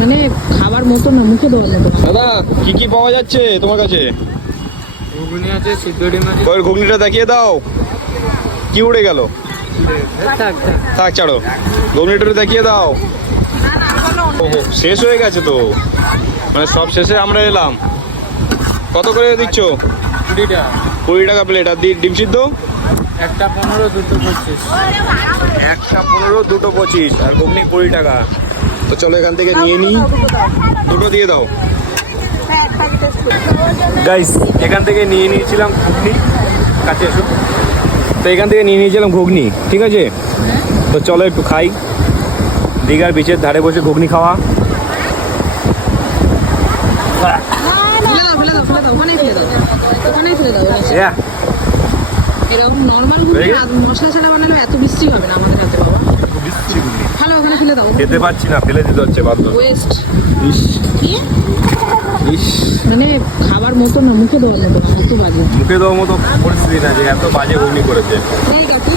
মানে খাবার মতো না, মুখে দেওয়ার মতো। দাদা কি কি পাওয়া যাচ্ছে তোমার কাছে? ঘুগনি আছে, সিদ্ধ ডিম আছে। ওই ঘুগনিটা দেখিয়ে দাও। কি উড়ে গেল? থাক ছাড়ো, ঘুগনিটা দেখিয়ে দাও। ওহো, শেষ হয়ে গেছে তো, মানে সব শেষে আমরা এলাম। কত করে দিচ্ছ? 20 টাকা। 20 টাকা প্লেট। আর ডিম সিদ্ধ? একটা 15, দুটো 25। একটা 15, দুটো 25, আর ঘুগনি 20 টাকা। তো চলো এখান থেকে নিয়ে নিই, দুটো দিয়ে দাও। গাইস, এখান থেকে নিয়ে নিয়েছিলাম ঘুগনি। কাছে এসো। তো এখান থেকে নিয়ে নিয়েছিলাম ঘুগনি, ঠিক আছে? তো চলো একটু খাই। দীঘার বিচের ধারে বসে ঘুগনি খাওয়া। এরকম নর্মাল ঘুগনি মশলা ছাড়া বানালে এত বৃষ্টি হবে না আমাদের হাতে বাবা। ভালো, ওখানে ফেলে দাও। খেতে পারছি না, ফেলে দিতে হচ্ছে বাধ্য। ওয়েস্ট। ইস ইস, মানে খাবার মতো না, মুখে দেওয়ার মতো, এত বাজে। মুখে দেওয়ার মতো পরিস্থিতি না যে এত বাজে ঘুগনি করেছে। এই কাকি